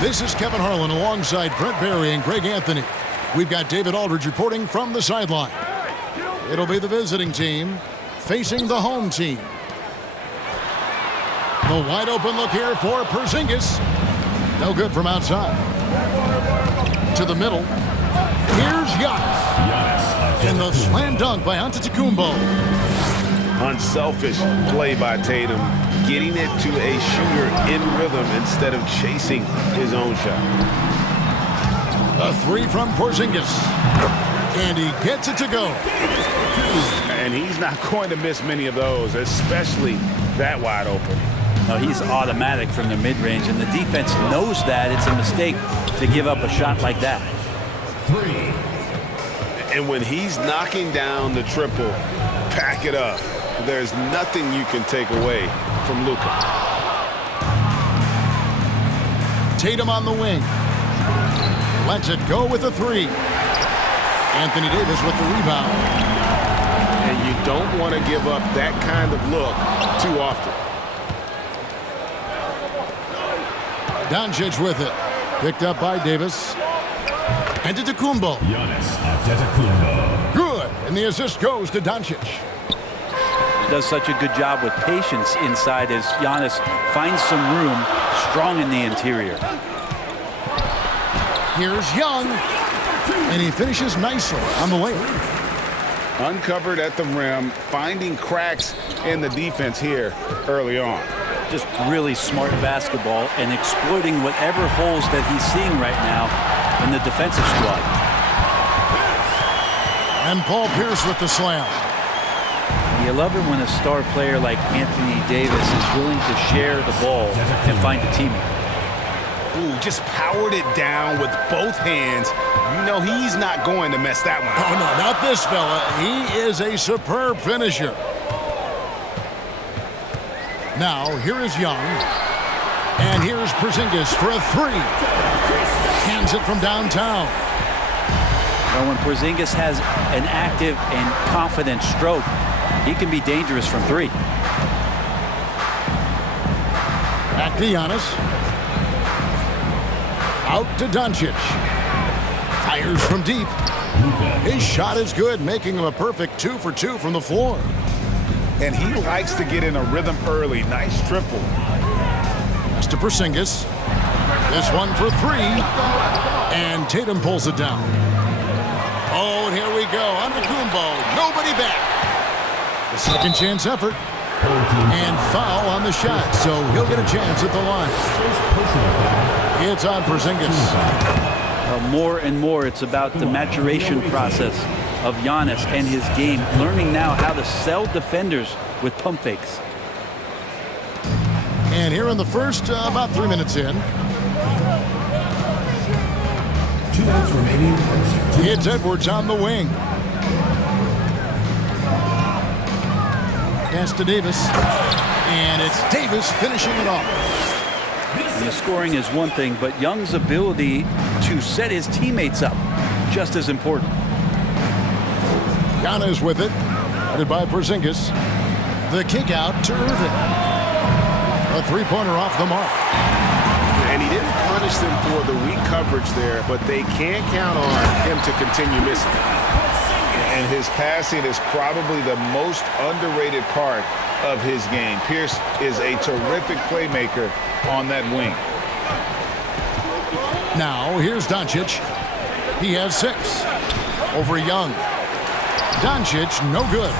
This is Kevin Harlan alongside Brent Barry and Greg Anthony. We've got David Aldridge reporting from the sideline. It'll be the visiting team facing the home team. The wide open look here for Porzingis. No good from outside. To the middle. Here's Giannis. In the slam dunk by Antetokounmpo. Unselfish play by Tatum, getting it to a shooter in rhythm instead of chasing his own shot. A three from Porzingis. And he gets it to go. And he's not going to miss many of those, especially that wide open. No, he's automatic from the mid-range, and the defense knows that it's a mistake to give up a shot like that. And when he's knocking down the triple, pack it up. There's nothing you can take away from Luka. Tatum on the wing. Lets it go with a three. Anthony Davis with the rebound. And you don't want to give up that kind of look too often. Doncic with it. Picked up by Davis. Antetokounmpo. Giannis Antetokounmpo. Good. And the assist goes to Doncic. Does such a good job with patience inside as Giannis finds some room strong in the interior. Here's Young. And he finishes nicely on the layup. Uncovered at the rim, finding cracks in the defense here early on. Just really smart basketball and exploiting whatever holes that he's seeing right now in the defensive squad. And Paul Pierce with the slam. You love it when a star player like Anthony Davis is willing to share the ball and find a teammate. Ooh, just powered it down with both hands. You know he's not going to mess that one up. Oh, no, not this fella. He is a superb finisher. Now, here is Young. And here's Porzingis for a three. Hands it from downtown. Well, when Porzingis has an active and confident stroke, he can be dangerous from three. Back to Giannis. Out to Doncic. Fires from deep. His shot is good, making him a perfect 2 for 2 from the floor. And he likes to get in a rhythm early. Nice triple. Pass to Porzingis. This one for three. And Tatum pulls it down. Oh, and here we go. Antetokounmpo. Nobody back. The second chance effort. And foul on the shot, so he'll get a chance at the line. It's on Porzingis. More and more, it's about the maturation process of Giannis and his game, learning now how to sell defenders with pump fakes. And here in the first, about 3 minutes in. 2 minutes remaining. It's Edwards on the wing. Pass to Davis. And it's Davis finishing it off. And the scoring is one thing, but Young's ability to set his teammates up, just as important. Giannis with it. Headed by Porzingis. The kick out to Irving. A three-pointer off the mark. And he didn't punish them for the weak coverage there, but they can't count on him to continue missing. And his passing is probably the most underrated part of his game. Pierce is a terrific playmaker on that wing. Now, here's Doncic. He has 6. Over Young. Doncic, no good.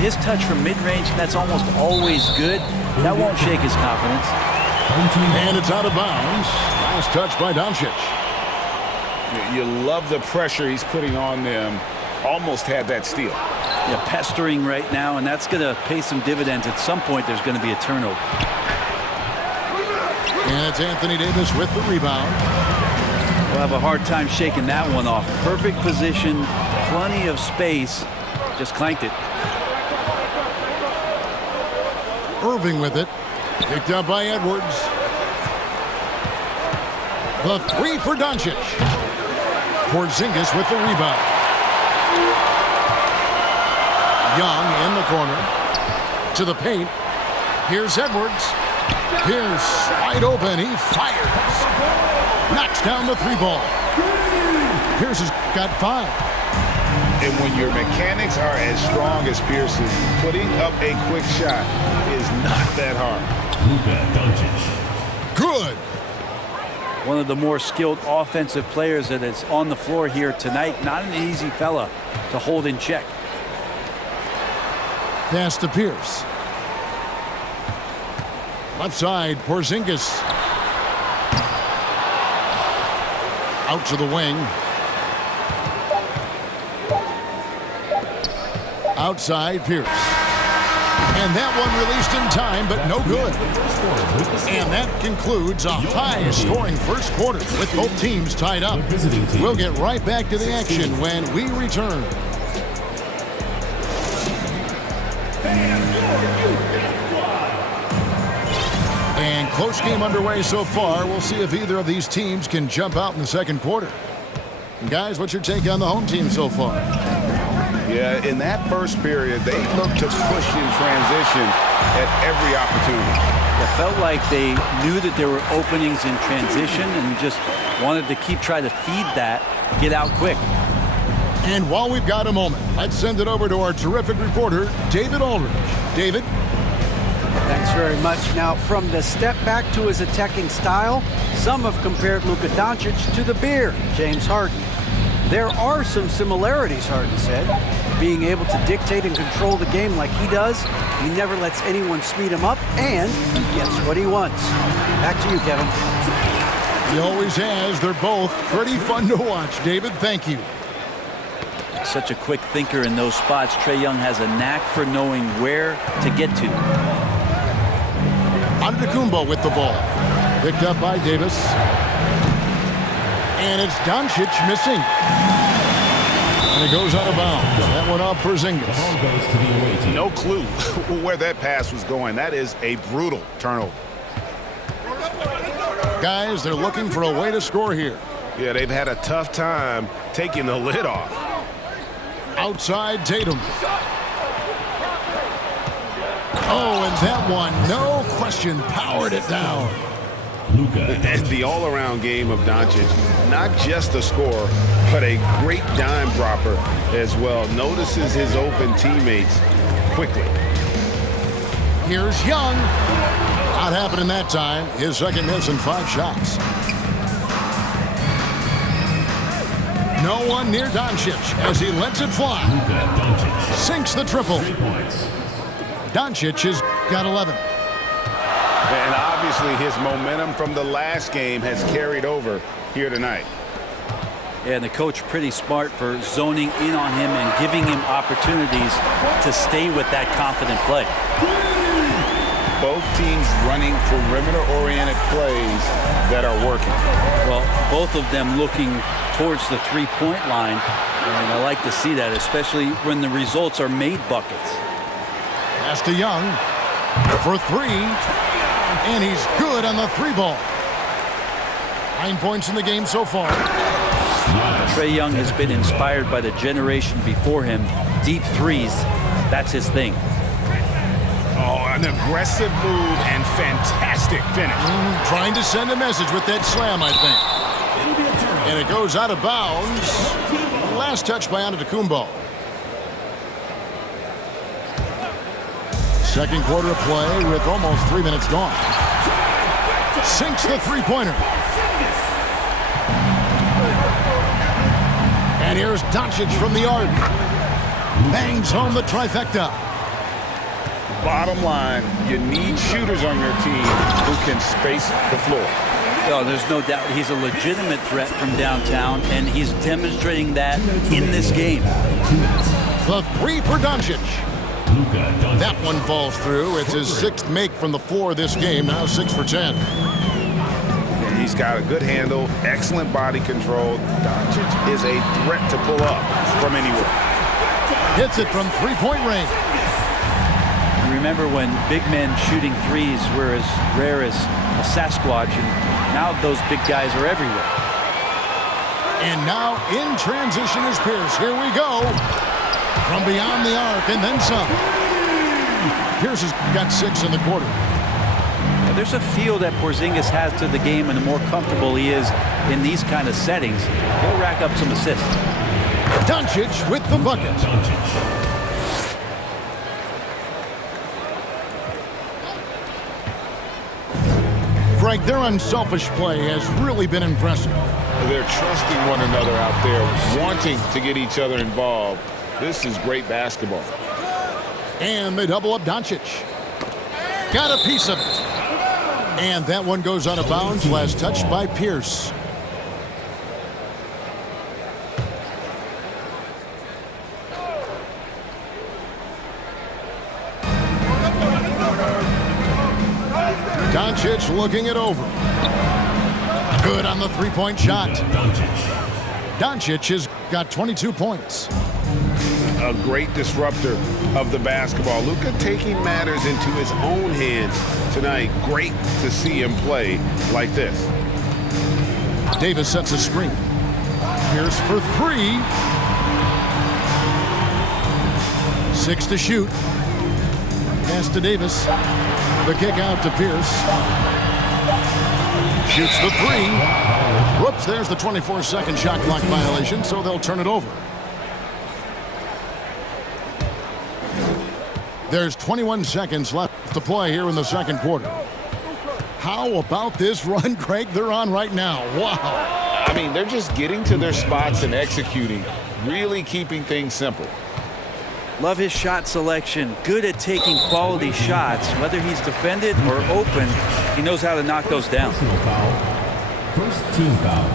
His touch from mid-range, that's almost always good. That won't shake his confidence. And it's out of bounds. Last touch by Doncic. You love the pressure he's putting on them. Almost had that steal. Yeah, pestering right now, and that's going to pay some dividends. At some point, there's going to be a turnover. And it's Anthony Davis with the rebound. We'll have a hard time shaking that one off. Perfect position, plenty of space. Just clanked it. Irving with it. Picked up by Edwards. The three for Doncic. Porzingis with the rebound. Young in the corner. To the paint. Here's Edwards. Pierce wide open. He fires. Knocks down the 3-ball. Pierce has got 5. And when your mechanics are as strong as Pierce's, putting up a quick shot is not that hard. Luka Doncic. Good. One of the more skilled offensive players that is on the floor here tonight. Not an easy fella to hold in check. Pass to Pierce. Left side, Porzingis. Out to the wing. Outside, Pierce. And that one released in time, but no good. And that concludes a high-scoring first quarter with both teams tied up. We'll get right back to the action when we return. And close game underway so far. We'll see if either of these teams can jump out in the second quarter. And guys, what's your take on the home team so far? Yeah, in that first period, they looked to push in transition at every opportunity. It felt like they knew that there were openings in transition and just wanted to try to feed that, get out quick. And while we've got a moment, let's send it over to our terrific reporter, David Aldridge. David? Thanks very much. Now, from the step back to his attacking style, some have compared Luka Doncic to the Bear, James Harden. There are some similarities, Harden said. Being able to dictate and control the game like he does, he never lets anyone speed him up, and he gets what he wants. Back to you, Kevin. He always has. They're both pretty fun to watch. David, thank you. Such a quick thinker in those spots. Trae Young has a knack for knowing where to get to. Antetokounmpo with the ball. Picked up by Davis. And it's Doncic missing. And it goes out of bounds. That one off Porzingis. No clue where that pass was going. That is a brutal turnover. Guys, they're looking for a way to score here. Yeah, they've had a tough time taking the lid off. Outside Tatum. Oh, and that one, no question, powered it down. And the all-around game of Doncic, not just a scorer, but a great dime dropper as well. Notices his open teammates quickly. Here's Young. Not happening that time. His second miss in 5 shots. No one near Doncic as he lets it fly. Sinks the triple. Doncic has got 11. And obviously his momentum from the last game has carried over here tonight. Yeah, and the coach pretty smart for zoning in on him and giving him opportunities to stay with that confident play. Both teams running perimeter-oriented plays that are working. Well, both of them looking towards the three-point line, and I like to see that, especially when the results are made buckets. Pass to Young for 3, and he's good on the 3-ball. 9 points in the game so far. Trae Young has been inspired by the generation before him. Deep threes, that's his thing. Oh, an aggressive move and fantastic finish. Trying to send a message with that slam, I think. And it goes out of bounds. Last touch by Antetokounmpo. Second quarter of play with almost 3 minutes gone. Sinks the three-pointer. And here's Doncic from the arc. Bangs home the trifecta. Bottom line, you need shooters on your team who can space the floor. Oh, there's no doubt he's a legitimate threat from downtown, and he's demonstrating that in this game. The 3 for Doncic. That one falls through. It's his 6th make from the floor this game, now 6 for 10. And he's got a good handle, excellent body control. Doncic is a threat to pull up from anywhere. Hits it from 3-point range. Remember when big men shooting threes were as rare as a Sasquatch, and now those big guys are everywhere. And now in transition is Pierce. Here we go. From beyond the arc and then some. Pierce has got 6 in the quarter. There's a feel that Porzingis has to the game, and the more comfortable he is in these kind of settings, he'll rack up some assists. Doncic with the bucket. Greg, their unselfish play has really been impressive. They're trusting one another out there, wanting to get each other involved. This is great basketball. And they double up Doncic. Got a piece of it. And that one goes out of bounds. Last touch by Pierce. Doncic looking it over. Good on the three-point shot. Doncic has got 22 points. A great disruptor of the basketball. Luka taking matters into his own hands tonight. Great to see him play like this. Davis sets a screen. Pierce for three. 6 to shoot. Pass to Davis. The kick out to Pierce. Shoots the three. Whoops, there's the 24-second shot clock violation, so they'll turn it over. There's 21 seconds left to play here in the second quarter. How about this run, Craig, they're on right now? Wow. I mean, they're just getting to their spots and executing, really keeping things simple. Love his shot selection. Good at taking quality shots. Whether he's defended or open, he knows how to knock those down. First team foul.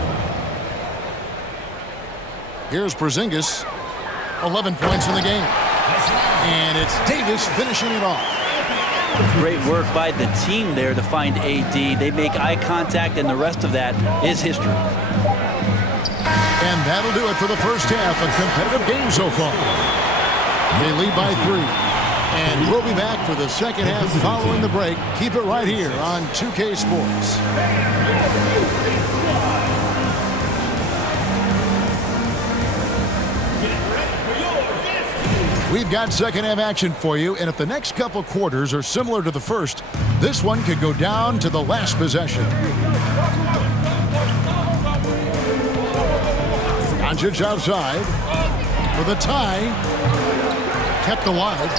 Here's Porzingis. 11 points in the game. And it's Davis finishing it off. Great work by the team there to find AD. They make eye contact, and the rest of that is history. And that'll do it for the first half. A competitive game so far. They lead by 3. And we'll be back for the second half following the break. Keep it right here on 2K Sports. We've got second half action for you, and if the next couple quarters are similar to the first, this one could go down to the last possession. Doncic outside for the tie. Kept alive.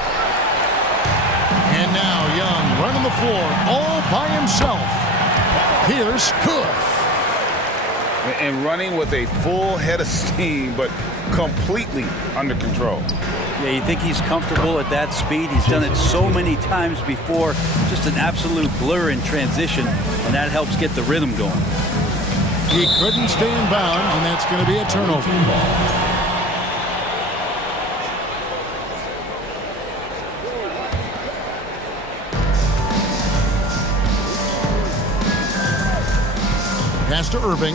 And now Young running the floor all by himself. Pierce good. And running with a full head of steam, but completely under control. Yeah, you think he's comfortable at that speed. He's done it so many times before. Just an absolute blur in transition, and that helps get the rhythm going. He couldn't stay in bounds, and that's going to be a turnover. Pass to Irving.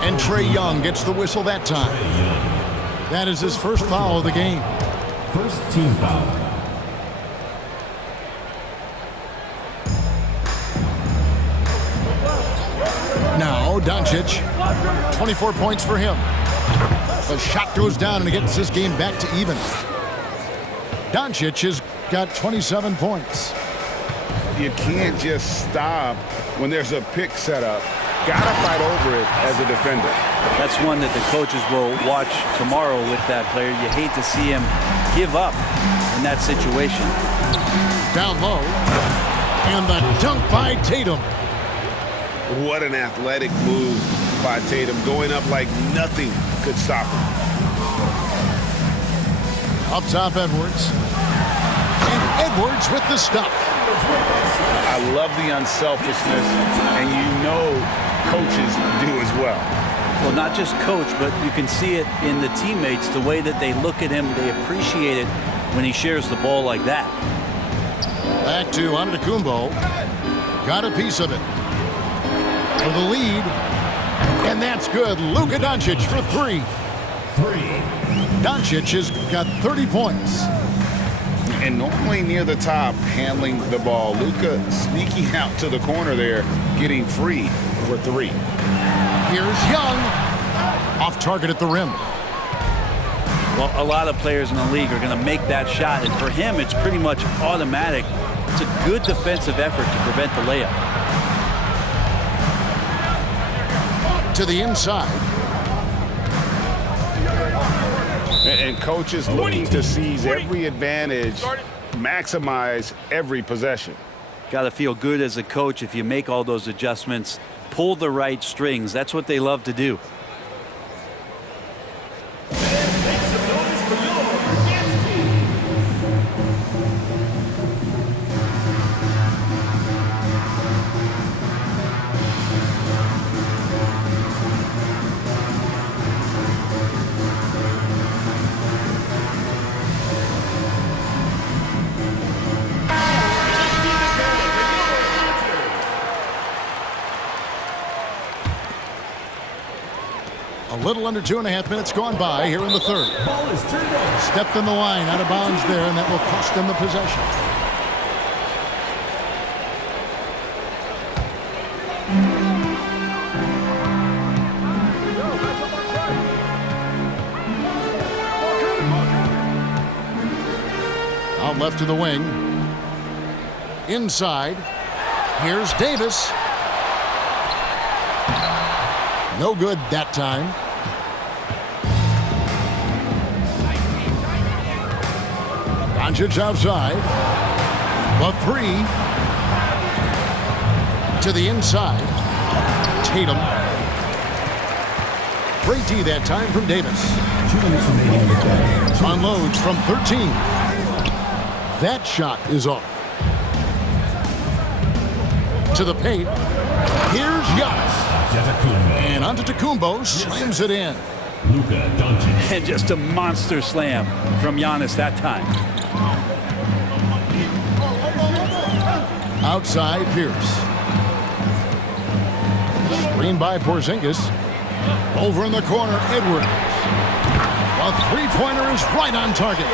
And Trae Young gets the whistle that time. That is his first foul of the game. First team foul. Now Doncic, 24 points for him. The shot goes down and it gets this game back to even. Doncic has got 27 points. You can't just stop when there's a pick set up. Gotta fight over it as a defender. That's one that the coaches will watch tomorrow with that player. You hate to see him give up in that situation. Down low. And the dunk by Tatum. What an athletic move by Tatum. Going up like nothing could stop him. Up top, Edwards. And Edwards with the stuff. I love the unselfishness, and you know coaches do as well. Well, not just coach, but you can see it in the teammates, the way that they look at him. They appreciate it when he shares the ball like that. Back to Antetokounmpo. Got a piece of it. For the lead. And that's good. Luka Doncic for 3. Doncic has got 30 points. And normally near the top, handling the ball. Luka sneaking out to the corner there, getting free for 3. Here's Young. Off target at the rim. Well, a lot of players in the league are going to make that shot, and for him, it's pretty much automatic. It's a good defensive effort to prevent the layup. To the inside. And coaches looking to seize every advantage, maximize every possession. Got to feel good as a coach if you make all those adjustments, pull the right strings. That's what they love to do. A little under 2.5 minutes gone by here in the third. Ball is turned over. Stepped in the line, out of bounds there, and that will cost them the possession. Out left to the wing. Inside. Here's Davis. No good that time. Doncic outside. The three. To the inside. Tatum. Great D that time from Davis. 2 minutes remaining in the quarter. Unloads from 13. That shot is off. To the paint. Here's Giannis. And Antetokounmpo slams it in. Luka Doncic. And just a monster slam from Giannis that time. Outside Pierce. Screen by Porzingis. Over in the corner, Edwards. A three-pointer is right on target.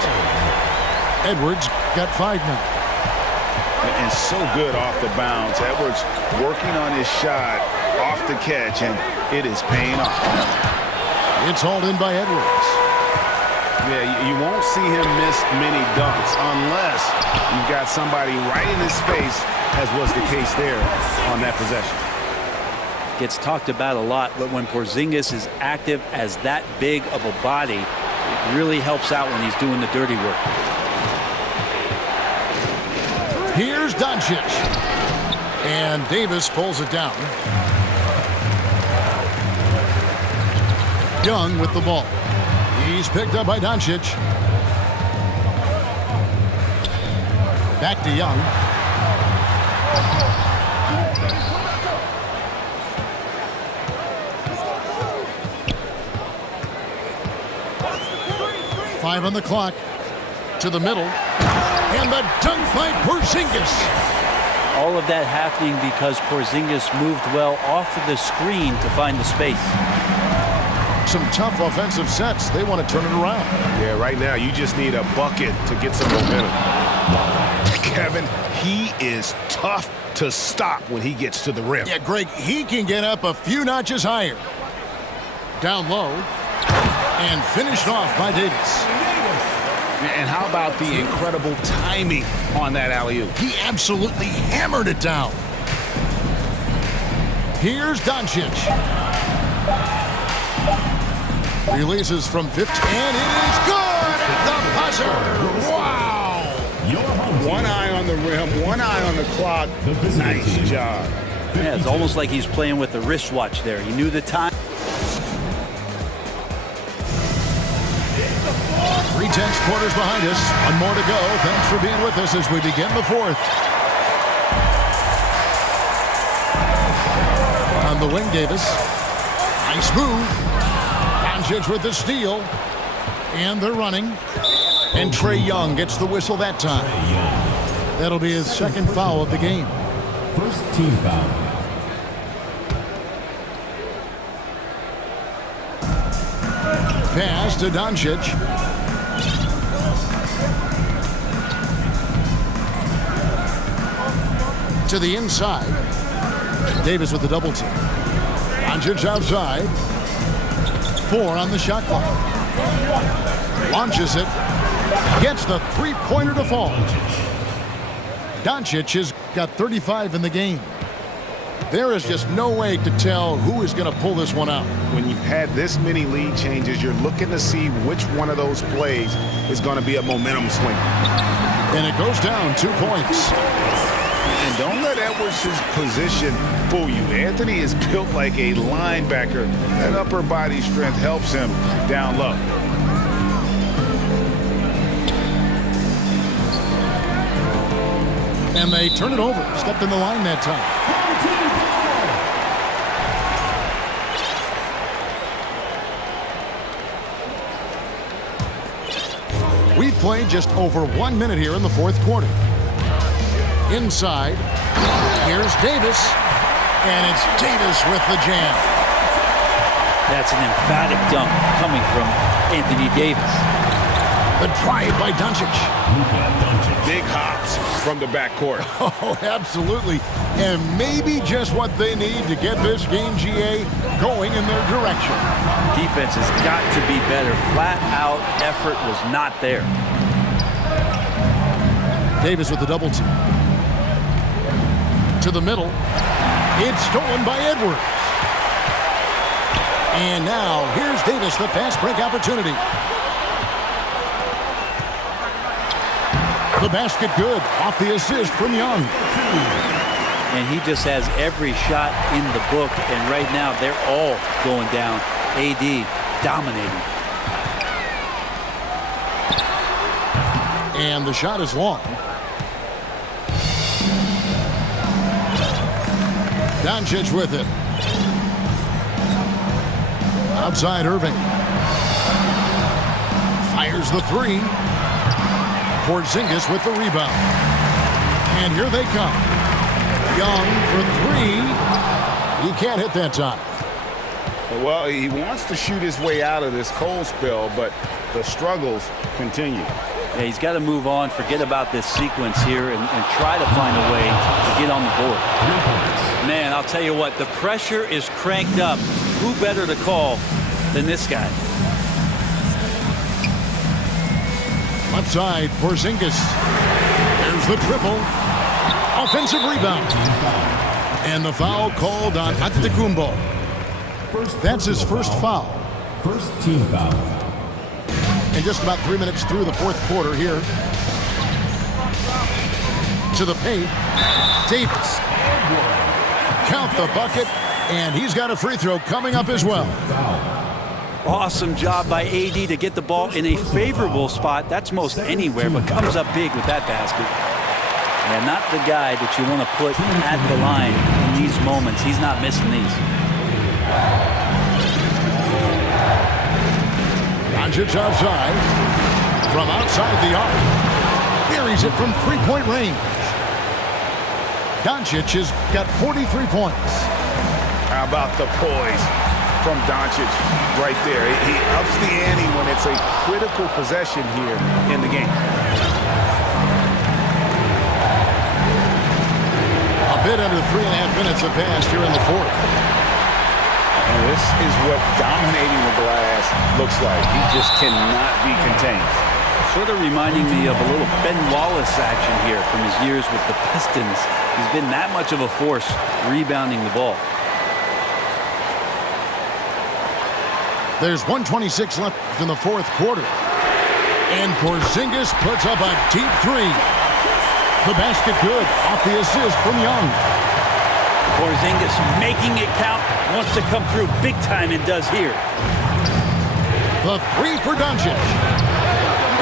Edwards got 5 now. And so good off the bounce. Edwards working on his shot off the catch, and it is paying off. It's hauled in by Edwards. Yeah, you won't see him miss many dunks unless you've got somebody right in his face, as was the case there on that possession. Gets talked about a lot, but when Porzingis is active as that big of a body, it really helps out when he's doing the dirty work. Here's Doncic. And Davis pulls it down. Young with the ball. He's picked up by Doncic. Back to Young. Five on the clock. To the middle. And the dunk by Porzingis. All of that happening because Porzingis moved well off of the screen to find the space. Some tough offensive sets. They want to turn it around. Yeah, right now you just need a bucket to get some momentum. Kevin, he is tough to stop when he gets to the rim. Yeah, Greg, he can get up a few notches higher. Down low. And finished off by Davis. And how about the incredible timing on that alley-oop? He absolutely hammered it down. Here's Doncic. Releases from 15, and it is good at the buzzer. Wow! One eye on the rim, one eye on the clock. Nice job. Yeah, it's almost like he's playing with the wristwatch there. He knew the time. 3/10 quarters behind us. One more to go. Thanks for being with us as we begin the fourth. On the wing, Davis. Nice move. Doncic with the steal. And they're running. And Trae Young gets the whistle that time. That'll be his second foul of the game. First team foul. Pass to Doncic. To the inside. Davis with the double team. Doncic outside. 4 on the shot clock. Launches it. Gets the three-pointer to fall. Doncic has got 35 in the game. There is just no way to tell who is going to pull this one out. When you've had this many lead changes, you're looking to see which one of those plays is going to be a momentum swing. And it goes down 2 points. And don't let Edwards' position fool you. Anthony is built like a linebacker. That upper body strength helps him down low. And they turn it over. Stepped in the line that time. We've played just over 1 minute here in the fourth quarter. Inside, here's Davis, and it's Davis with the jam. That's an emphatic dunk coming from Anthony Davis. The drive by Doncic. Big hops from the backcourt. Oh, absolutely. And maybe just what they need to get this game, GA, going in their direction. Defense has got to be better. Flat out effort was not there. Davis with the double team. To the middle. It's stolen by Edwards. And now here's Davis, the fast break opportunity. The basket good off the assist from Young. And he just has every shot in the book. And right now they're all going down. AD dominating. And the shot is long. Doncic with it. Outside Irving. Fires the three. Porzingis with the rebound. And here they come. Young for three. He can't hit that time. Well, he wants to shoot his way out of this cold spell, but the struggles continue. Yeah, he's got to move on, forget about this sequence here, and try to find a way to get on the board. Man, I'll tell you what, the pressure is cranked up. Who better to call than this guy? Left side, Porzingis. There's the triple. Offensive rebound. And the foul called on Antetokounmpo. That's his first foul. First team foul. And just about 3 minutes through the fourth quarter here. To the paint. Davis. Count the bucket. And he's got a free throw coming up as well. Awesome job by AD to get the ball in a favorable spot. That's most anywhere, but comes up big with that basket. And not the guy that you want to put at the line in these moments. He's not missing these. Doncic outside. From outside the arc. Buries it from three-point range. Doncic has got 43 points. How about the poise from Doncic right there? He ups the ante when it's a critical possession here in the game. A bit under 3.5 minutes have passed here in the fourth. And this is what dominating the glass looks like. He just cannot be contained. Sort of reminding me of a little Ben Wallace action here from his years with the Pistons. He's been that much of a force rebounding the ball. There's 1:26 left in the fourth quarter. And Porzingis puts up a deep three. The basket good off the assist from Young. Porzingis making it count, wants to come through big time and does here. The three for Doncic.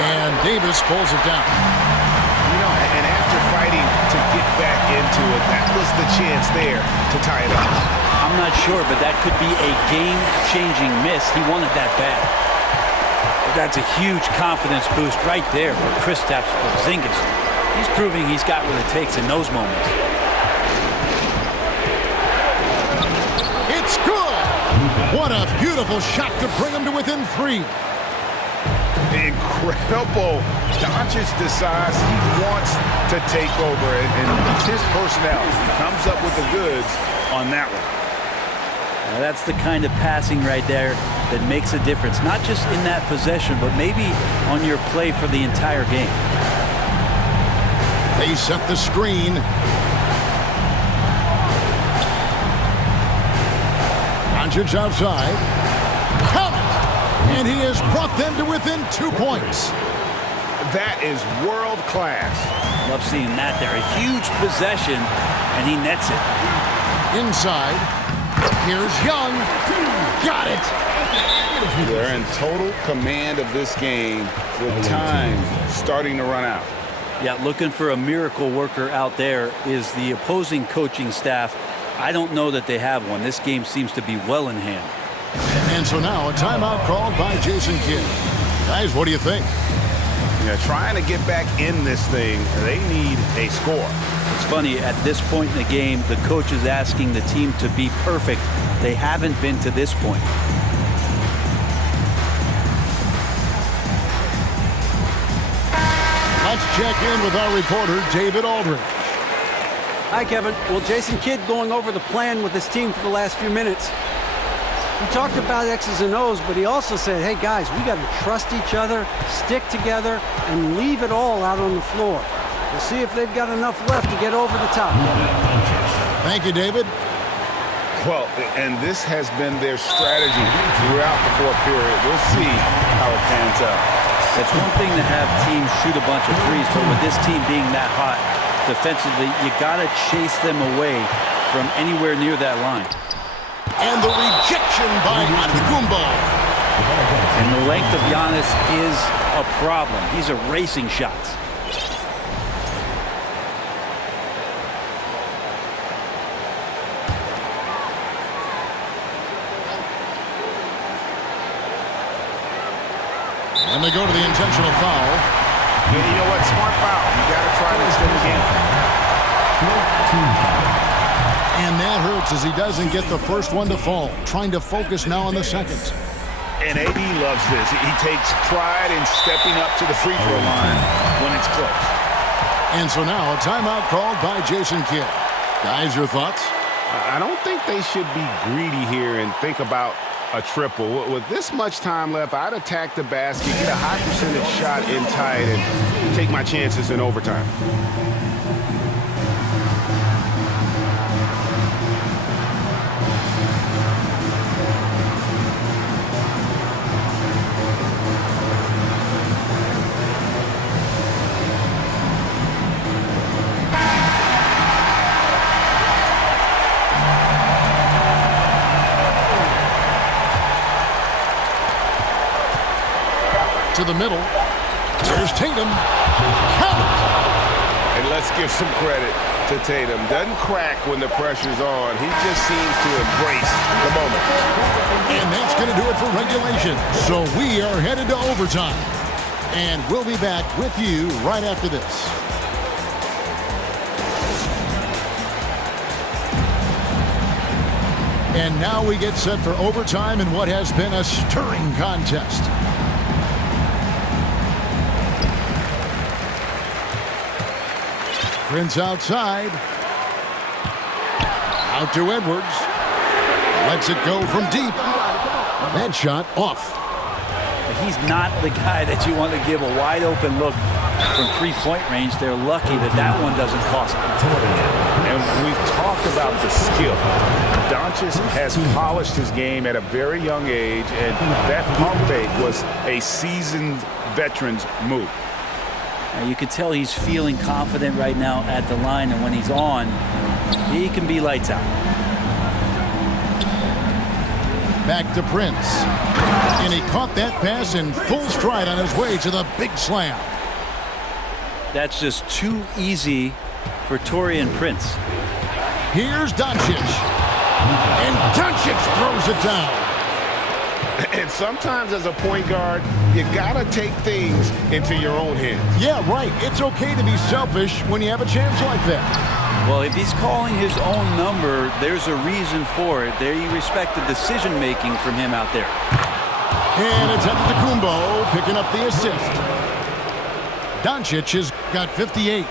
And Davis pulls it down. You know, and after fighting to get back into it, that was the chance there to tie it up. I'm not sure, but that could be a game-changing miss. He wanted that bad. But that's a huge confidence boost right there for Kristaps Porzingis. He's proving he's got what it takes in those moments. It's good! What a beautiful shot to bring him to within three. Incredible. Doncic decides he wants to take over, and it's his personnel. He comes up with the goods on that one. Now that's the kind of passing right there that makes a difference, not just in that possession, but maybe on your play for the entire game. They set the screen. Doncic outside. Count it! And he has brought them to within 2 points. That is world class. Love seeing that there. A huge possession, and he nets it. Inside. Here's Young. Got it. They're in total command of this game with time starting to run out. Yeah, looking for a miracle worker out there is the opposing coaching staff. I don't know that they have one. This game seems to be well in hand. And so now a timeout called by Jason Kidd. Guys, what do you think? Yeah, trying to get back in this thing, they need a score. It's funny, at this point in the game, the coach is asking the team to be perfect. They haven't been to this point. Let's check in with our reporter, David Aldridge. Hi, Kevin. Well, Jason Kidd going over the plan with his team for the last few minutes. He talked about X's and O's, but he also said, hey, guys, we got to trust each other, stick together, and leave it all out on the floor. We'll see if they've got enough left to get over the top. Thank you, David. Well, and this has been their strategy throughout the fourth period. We'll see how it pans out. It's one thing to have teams shoot a bunch of threes, but with this team being that hot defensively, you got to chase them away from anywhere near that line. And the rejection by Antetokounmpo. And the length of Giannis is a problem. He's erasing shots. And they go to the intentional foul. Yeah, you know what? Smart foul. You got to try to extend the game. And that hurts as he doesn't get the first one to fall. Trying to focus now on the second. And AD loves this. He takes pride in stepping up to the free throw line when it's close. And so now a timeout called by Jason Kidd. Guys, your thoughts? I don't think they should be greedy here and think about a triple. With this much time left, I'd attack the basket, get a high percentage shot in tight, and take my chances in overtime. To the middle. There's Tatum. Count. And let's give some credit to Tatum. Doesn't crack when the pressure's on. He just seems to embrace the moment. And that's going to do it for regulation. So we are headed to overtime. And we'll be back with you right after this. And now we get set for overtime in what has been a stirring contest. Prince outside. Out to Edwards. Lets it go from deep. That shot off. He's not the guy that you want to give a wide open look from three-point range. They're lucky that that one doesn't cost them. And we've talked about the skill. Doncic has polished his game at a very young age, and that pump fake was a seasoned veteran's move. You can tell he's feeling confident right now at the line, and when he's on, he can be lights out. Back to Prince. And he caught that pass in full stride on his way to the big slam. That's just too easy for Taurean Prince. Here's Doncic. And Doncic throws it down. And sometimes as a point guard, you gotta take things into your own hands. Yeah, right. It's okay to be selfish when you have a chance like that. Well, if he's calling his own number, there's a reason for it. They respect the decision-making from him out there. And it's Antetokounmpo picking up the assist. Doncic has got 58.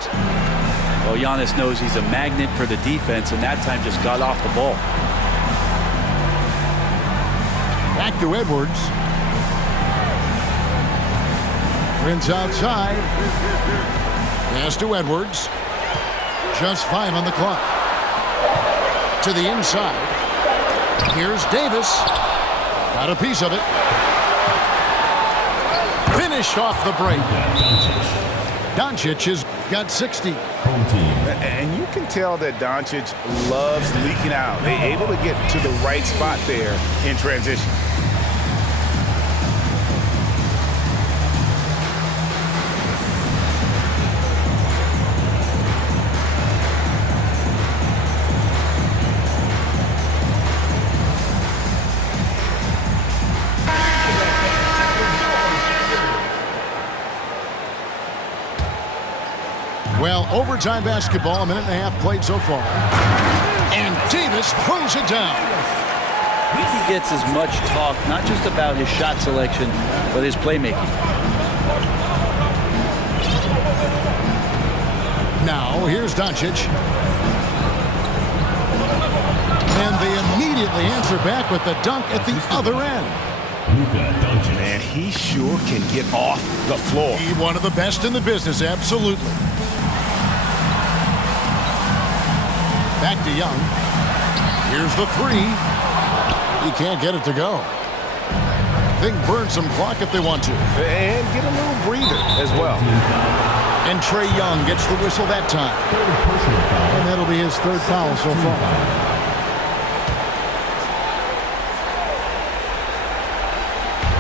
Well, Giannis knows he's a magnet for the defense, and that time just got off the ball. Back to Edwards. Prince outside. Pass to Edwards. Just 5 on the clock. To the inside. Here's Davis. Got a piece of it. Finished off the break. Doncic has got 60. And you can tell that Doncic loves leaking out. They're able to get to the right spot there in transition. Well, overtime basketball, a minute and a half played so far. And Davis throws it down. He gets as much talk, not just about his shot selection, but his playmaking. Now, here's Doncic. And they immediately answer back with the dunk at the other end. Luka Doncic. Man, he sure can get off the floor. He's one of the best in the business, absolutely. Back to Young. Here's the 3. He can't get it to go. They can burn some clock if they want to. And get a little breather as well. And Trae Young gets the whistle that time. And that'll be his 3rd foul so far.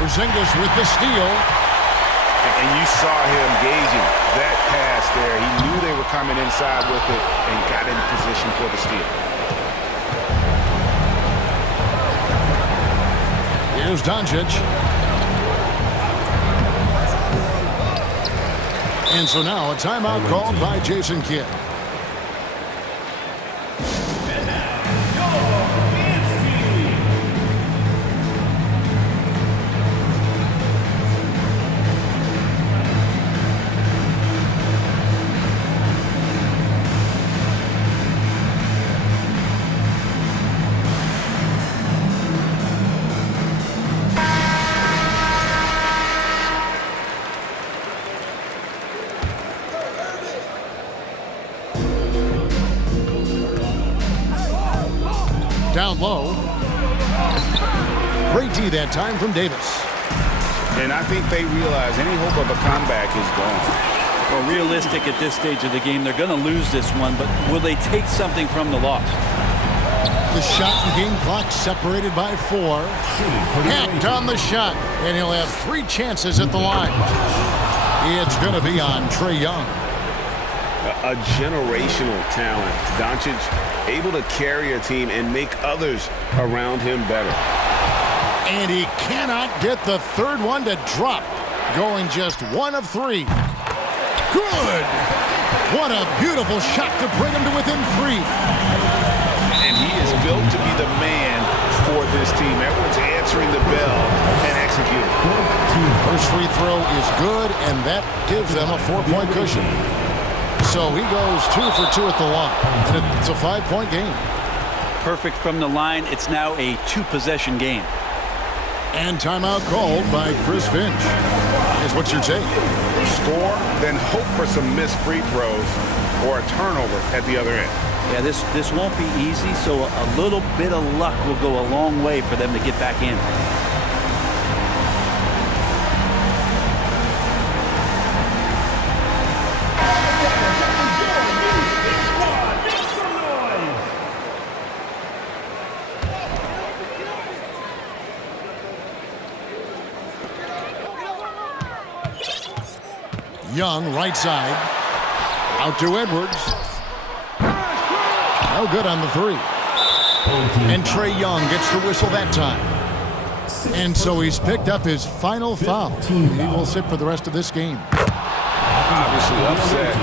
Porzingis with the steal. And you saw him gauging that pass there. He knew they were coming inside with it and got in position for the steal. Here's Doncic. And so now a timeout called by Jason Kidd. Down low. Great D that time from Davis. And I think they realize any hope of a comeback is gone. Well, realistic at this stage of the game, they're going to lose this one, but will they take something from the loss? The shot and game clock separated by 4. Hacked on the shot, and he'll have 3 chances at the line. It's going to be on Trae Young. A generational talent. Doncic able to carry a team and make others around him better. And he cannot get the 3rd one to drop. Going just 1 of 3. Good! What a beautiful shot to bring him to within 3. And he is built to be the man for this team. Everyone's answering the bell and executing. First free throw is good, and that gives them a 4-point cushion. So he goes 2 for 2 at the line, and it's a 5-point game. Perfect from the line. It's now a 2-possession game. And timeout called by Chris Finch. Is what you're saying. Score, then hope for some missed free throws or a turnover at the other end. Yeah, this won't be easy, so a little bit of luck will go a long way for them to get back in. Young, right side. Out to Edwards. No good on the 3. And Trae Young gets the whistle that time. And so he's picked up his final foul. He will sit for the rest of this game. Obviously upset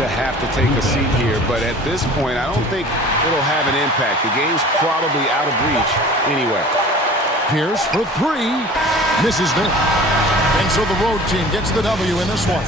to have to take a seat here, but at this point, I don't think it'll have an impact. The game's probably out of reach anyway. Pierce for 3. Misses there. And so the road team gets the W in this one.